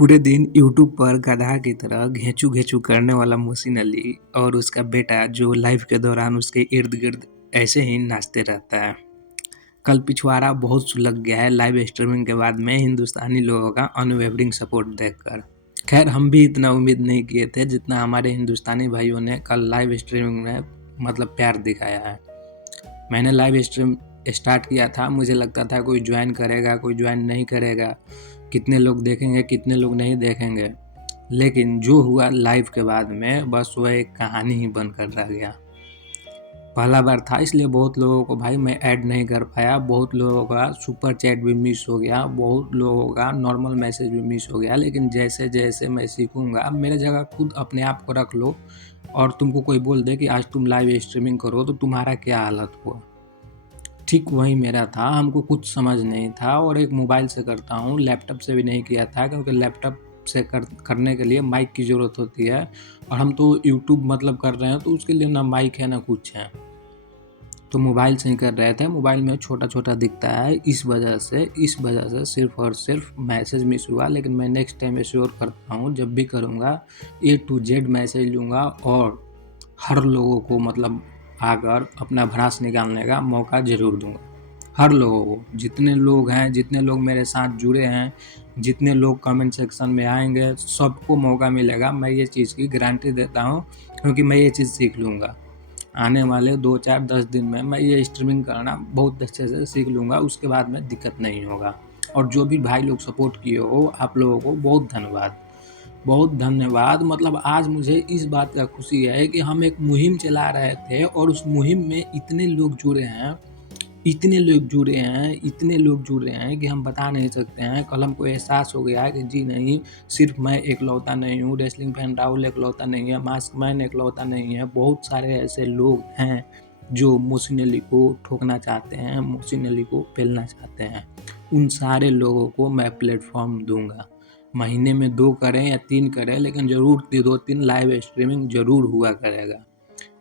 पूरे दिन यूट्यूब पर गधा की तरह घेचू-घेचू करने वाला मोहसिन अली और उसका बेटा जो लाइव के दौरान उसके इर्द-गिर्द ऐसे ही नाचते रहता है। कल पिछवाड़ा बहुत सुलग गया है लाइव स्ट्रीमिंग के बाद में हिंदुस्तानी लोगों का अनवेवरिंग सपोर्ट देखकर। खैर हम भी इतना उम्मीद नहीं किए थे जितना हमारे हिंदुस्तानी भाइयों ने कल लाइव स्ट्रीमिंग में मतलब प्यार दिखाया है। मैंने लाइव स्ट्रीम स्टार्ट किया था, मुझे लगता था कोई ज्वाइन करेगा, कोई ज्वाइन नहीं करेगा, कितने लोग देखेंगे, कितने लोग नहीं देखेंगे। लेकिन जो हुआ लाइव के बाद में बस वह एक कहानी ही बनकर रह गया। पहला बार था इसलिए बहुत लोगों को भाई मैं ऐड नहीं कर पाया, बहुत लोगों का सुपर चैट भी मिस हो गया, बहुत लोगों का नॉर्मल मैसेज भी मिस हो गया। लेकिन जैसे जैसे मैं सीखूंगा, मेरे जगह खुद अपने आप को रख लो और तुमको कोई बोल दे कि आज तुम लाइव स्ट्रीमिंग करो तो तुम्हारा क्या हालत हुआ। ठीक वही मेरा था, हमको कुछ समझ नहीं था और एक मोबाइल से करता हूँ, लैपटॉप से भी नहीं किया था क्योंकि लैपटॉप से करने के लिए माइक की ज़रूरत होती है और हम तो यूट्यूब मतलब कर रहे हैं तो उसके लिए ना माइक है ना कुछ है, तो मोबाइल से ही कर रहे थे। मोबाइल में छोटा-छोटा दिखता है, इस वजह से सिर्फ़ और सिर्फ मैसेज मिस हुआ। लेकिन मैं नेक्स्ट टाइम एश्योर करता हूँ, जब भी करूँगा ए टू जेड मैसेज लूँगा और हर लोगों को मतलब आकर अपना भड़ास निकालने का मौका ज़रूर दूँगा। हर लोगों को, जितने लोग हैं, जितने लोग मेरे साथ जुड़े हैं, जितने लोग कमेंट सेक्शन में आएँगे, सबको मौका मिलेगा। मैं ये चीज़ की गारंटी देता हूँ क्योंकि मैं ये चीज़ सीख लूँगा। आने वाले 2, 4, 10 दिन में मैं ये स्ट्रीमिंग करना बहुत अच्छे से सीख लूँगा, उसके बाद में दिक्कत नहीं होगा। और जो भी भाई लोग सपोर्ट किए हो, आप लोगों को बहुत धन्यवाद। बहुत धन्यवाद। मतलब आज मुझे इस बात का खुशी है कि हम एक मुहिम चला रहे थे और उस मुहिम में इतने लोग जुड़े हैं, इतने लोग जुड़े हैं कि हम बता नहीं सकते हैं। कल हमको एहसास हो गया है कि जी नहीं, सिर्फ मैं इकलौता नहीं हूँ, रेसलिंग फैन राहुल इकलौता नहीं है, मास्क मैन इकलौता नहीं है। बहुत सारे ऐसे लोग हैं जो मोहसिन अली को ठोकना चाहते हैं, मोहसिन अली को पेलना चाहते हैं। उन सारे लोगों को मैं प्लेटफॉर्म दूंगा। महीने में 2 करें या 3 करें, लेकिन ज़रूर 2-3 लाइव स्ट्रीमिंग ज़रूर हुआ करेगा।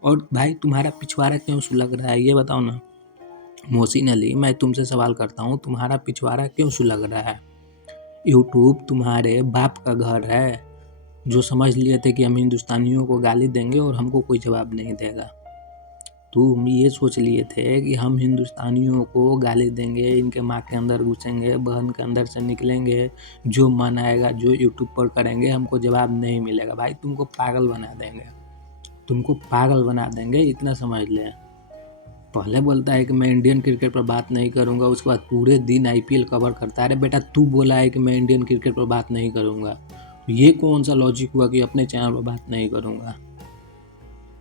और भाई तुम्हारा पिछवाड़ा क्यों सुलग रहा है ये बताओ ना। मोहसिन अली, मैं तुमसे सवाल करता हूँ, तुम्हारा पिछवाड़ा क्यों सुलग रहा है? यूट्यूब तुम्हारे बाप का घर है जो समझ लिए थे कि हम हिंदुस्तानियों को गाली देंगे और हमको कोई जवाब नहीं देगा। तुम ये सोच लिए थे कि हम हिंदुस्तानियों को गाली देंगे, इनके माँ के अंदर घुसेंगे, बहन के अंदर से निकलेंगे, जो मन आएगा जो यूट्यूब पर करेंगे, हमको जवाब नहीं मिलेगा। भाई तुमको पागल बना देंगे, तुमको पागल बना देंगे, इतना समझ ले। पहले बोलता है कि मैं इंडियन क्रिकेट पर बात नहीं करूंगा, उसके बाद पूरे दिन आईपीएल कवर करता है। अरे बेटा तू बोला है कि मैं इंडियन क्रिकेट पर बात नहीं करूंगा, तो ये कौन सा लॉजिक हुआ कि अपने चैनल पर बात नहीं करूंगा?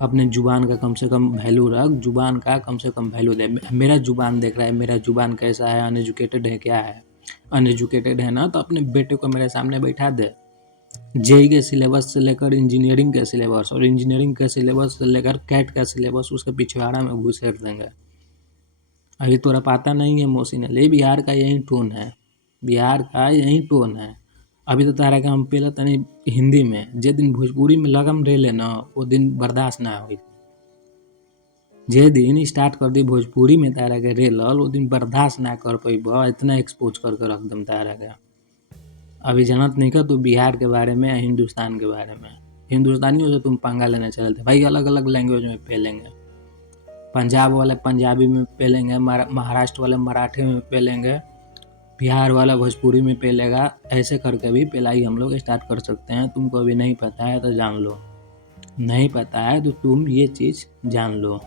अपने जुबान का कम से कम वैल्यू रख, जुबान का कम से कम वैल्यू दे। मेरा जुबान देख रहा है, मेरा जुबान कैसा है, अनएजुकेटेड है क्या है? अनएजुकेटेड है ना तो अपने बेटे को मेरे सामने बैठा दे। जेई के सिलेबस से लेकर इंजीनियरिंग के सिलेबस और इंजीनियरिंग के सिलेबस से लेकर कैट का सिलेबस उसके पिछवाड़ा में घुसेड़ देंगे। अभी तोरा पता नहीं है मोहसिन अली, बिहार का यही टोन है, बिहार का यही टोन है। अभी तो तारा के हम पहले तनी हिंदी में, जे दिन भोजपुरी में लगम रेले न वो दिन बर्दाश्त ना हुई। जे दिन स्टार्ट कर दी भोजपुरी में तारा के रेलल वो दिन बर्दाश्त ना कर पैब, इतना एक्सपोज करके रख दम तारा के। अभी जानत नहीं का तू बिहार के बारे में या हिंदुस्तान के बारे में। हिंदुस्तानियों से तुम पंगा लेने चलते भाई, अलग अलग लैंग्वेज में पेलेंगे। पंजाब वाले पंजाबी में पेलेंगे, महाराष्ट्र वाले मराठी में पेलेंगे, बिहार वाला भोजपुरी में पेलेगा। ऐसे करके भी पेलाई हम लोग स्टार्ट कर सकते हैं। तुमको अभी नहीं पता है तो जान लो, नहीं पता है तो तुम ये चीज़ जान लो।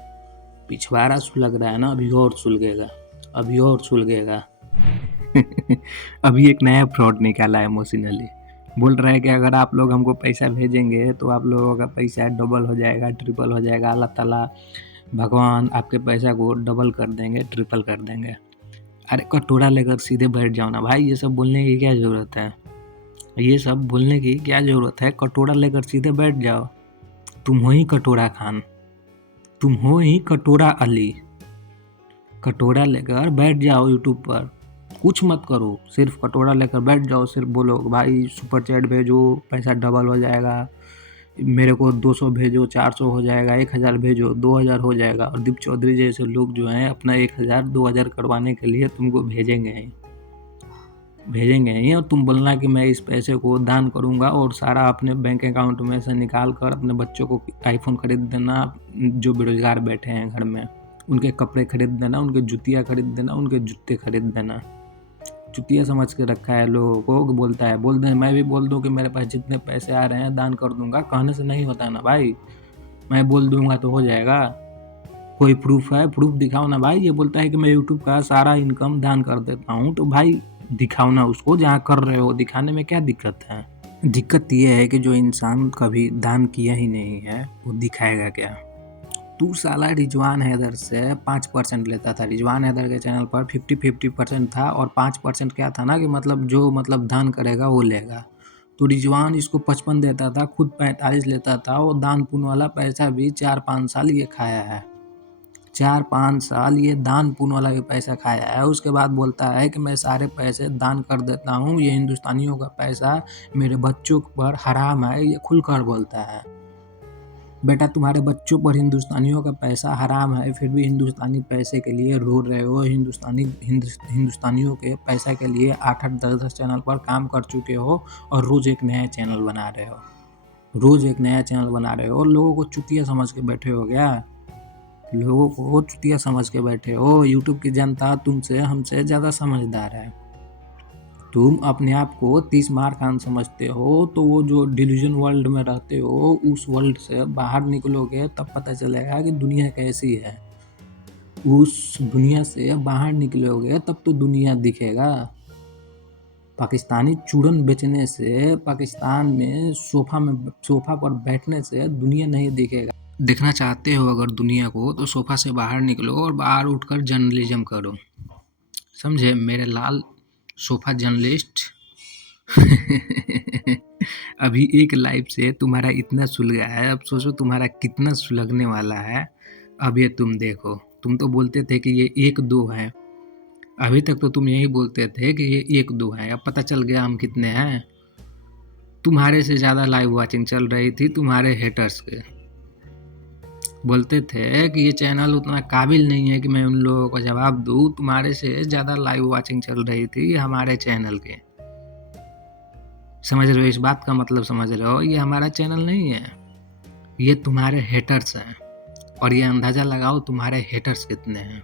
पिछवाड़ा सुलग रहा है ना, अभी और सुलगेगा, अभी और सुलगेगा। अभी एक नया फ्रॉड निकाला है मोहसिन अली, बोल रहा है कि अगर आप लोग हमको पैसा भेजेंगे तो आप लोगों का पैसा डबल हो जाएगा, ट्रिपल हो जाएगा। अल्लाह ताला भगवान आपके पैसा को डबल कर देंगे, ट्रिपल कर देंगे। अरे कटोरा लेकर सीधे बैठ जाओ ना भाई, ये सब बोलने की क्या ज़रूरत है? ये सब बोलने की क्या ज़रूरत है? कटोरा लेकर सीधे बैठ जाओ। तुम हो ही कटोरा खान, तुम हो ही कटोरा अली। कटोरा लेकर बैठ जाओ यूट्यूब पर, कुछ मत करो, सिर्फ कटोरा लेकर बैठ जाओ। सिर्फ बोलो भाई सुपर चैट भेजो, पैसा डबल हो जाएगा, मेरे को 200 भेजो, 400 हो जाएगा, 1000 भेजो, 2000 हो जाएगा। और दीप चौधरी जैसे लोग जो हैं अपना 1000 2000 करवाने के लिए तुमको भेजेंगे ही। भेजेंगे ही, और तुम बोलना कि मैं इस पैसे को दान करूँगा और सारा अपने बैंक अकाउंट में से निकाल कर अपने बच्चों को आईफोन खरीद देना, जो बेरोजगार बैठे हैं घर में उनके कपड़े खरीद देना, उनके जूतियाँ खरीद देना, उनके जूते खरीद देना। चुतिया समझ के रखा है लोगों को कि बोलता है, बोल दें मैं भी बोल दूँ कि मेरे पास जितने पैसे आ रहे हैं दान कर दूँगा, कहने से नहीं होता ना भाई। मैं बोल दूँगा तो हो जाएगा? कोई प्रूफ़ है? प्रूफ़ दिखाओ ना भाई। ये बोलता है कि मैं यूट्यूब का सारा इनकम दान कर देता हूँ, तो भाई दिखाओ ना उसको, जहाँ कर रहे हो दिखाने में क्या दिक्कत है? दिक्कत ये है कि जो इंसान कभी दान किया ही नहीं है, वो दिखाएगा क्या? तू साला रिजवान हैदर से 5% लेता था। रिजवान हैदर के चैनल पर 50-50% था, और 5% क्या था ना कि मतलब जो मतलब दान करेगा वो लेगा। तो रिजवान इसको 55 देता था, खुद 45 लेता था, और दान पुण्य वाला पैसा भी 4-5 साल ये खाया है। 4-5 साल ये दान पुण्य वाला भी पैसा खाया है। उसके बाद बोलता है कि मैं सारे पैसे दान कर देता हूँ, ये हिंदुस्तानियों का पैसा मेरे बच्चों पर हराम है, ये खुलकर बोलता है। बेटा तुम्हारे बच्चों पर हिंदुस्तानियों का पैसा हराम है, फिर भी हिंदुस्तानी पैसे के लिए रो रहे हो। हिंदुस्तानियों के पैसा के लिए 8-8, 10-10 चैनल पर काम कर चुके हो, और रोज़ एक नया चैनल बना रहे हो। रोज़ एक नया चैनल बना रहे हो और लोगों को चुतिया समझ के बैठे हो क्या? लोगों को चुतिया समझ के बैठे हो। यूट्यूब की जनता तुमसे हमसे ज़्यादा समझदार है। तुम अपने आप को 30 मार खान समझते हो, तो वो जो डिल्यूजन वर्ल्ड में रहते हो, उस वर्ल्ड से बाहर निकलोगे तब पता चलेगा कि दुनिया कैसी है। उस दुनिया से बाहर निकलोगे तब तो दुनिया दिखेगा। पाकिस्तानी चूरन बेचने से, पाकिस्तान में सोफा पर बैठने से दुनिया नहीं दिखेगा। देखना चाहते हो अगर दुनिया को, तो सोफा से बाहर निकलो और बाहर उठकर जर्नलिज्म करो, समझे मेरे लाल सोफा जर्नलिस्ट। अभी एक लाइव से तुम्हारा इतना सुलगा है, अब सोचो तुम्हारा कितना सुलगने वाला है। अब ये तुम देखो, तुम तो बोलते थे कि ये 1-2 है, अभी तक तो तुम यही बोलते थे कि ये 1-2 है, अब पता चल गया हम कितने हैं। तुम्हारे से ज़्यादा लाइव वाचिंग चल रही थी तुम्हारे हेटर्स के। बोलते थे कि ये चैनल उतना काबिल नहीं है कि मैं उन लोगों को जवाब दूँ, तुम्हारे से ज़्यादा लाइव वाचिंग चल रही थी हमारे चैनल के। समझ रहे हो इस बात का मतलब? समझ रहे हो? ये हमारा चैनल नहीं है, ये तुम्हारे हेटर्स हैं, और ये अंदाज़ा लगाओ तुम्हारे हेटर्स कितने हैं।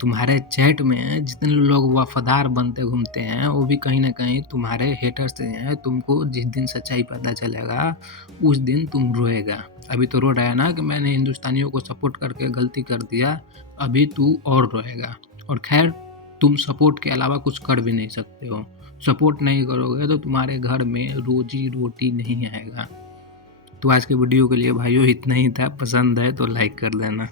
तुम्हारे चैट में जितने लोग वफादार बनते घूमते हैं, वो भी कहीं ना कहीं तुम्हारे हेटर्स हैं। तुमको जिस दिन सच्चाई पता चलेगा उस दिन तुम रोएगा। अभी तो रो रहा है ना कि मैंने हिंदुस्तानियों को सपोर्ट करके गलती कर दिया, अभी तू और रोएगा। और खैर तुम सपोर्ट के अलावा कुछ कर भी नहीं सकते हो। सपोर्ट नहीं करोगे तो तुम्हारे घर में रोजी रोटी नहीं आएगा। तो आज के वीडियो के लिए भाइयों इतना ही था। पसंद है तो लाइक कर देना।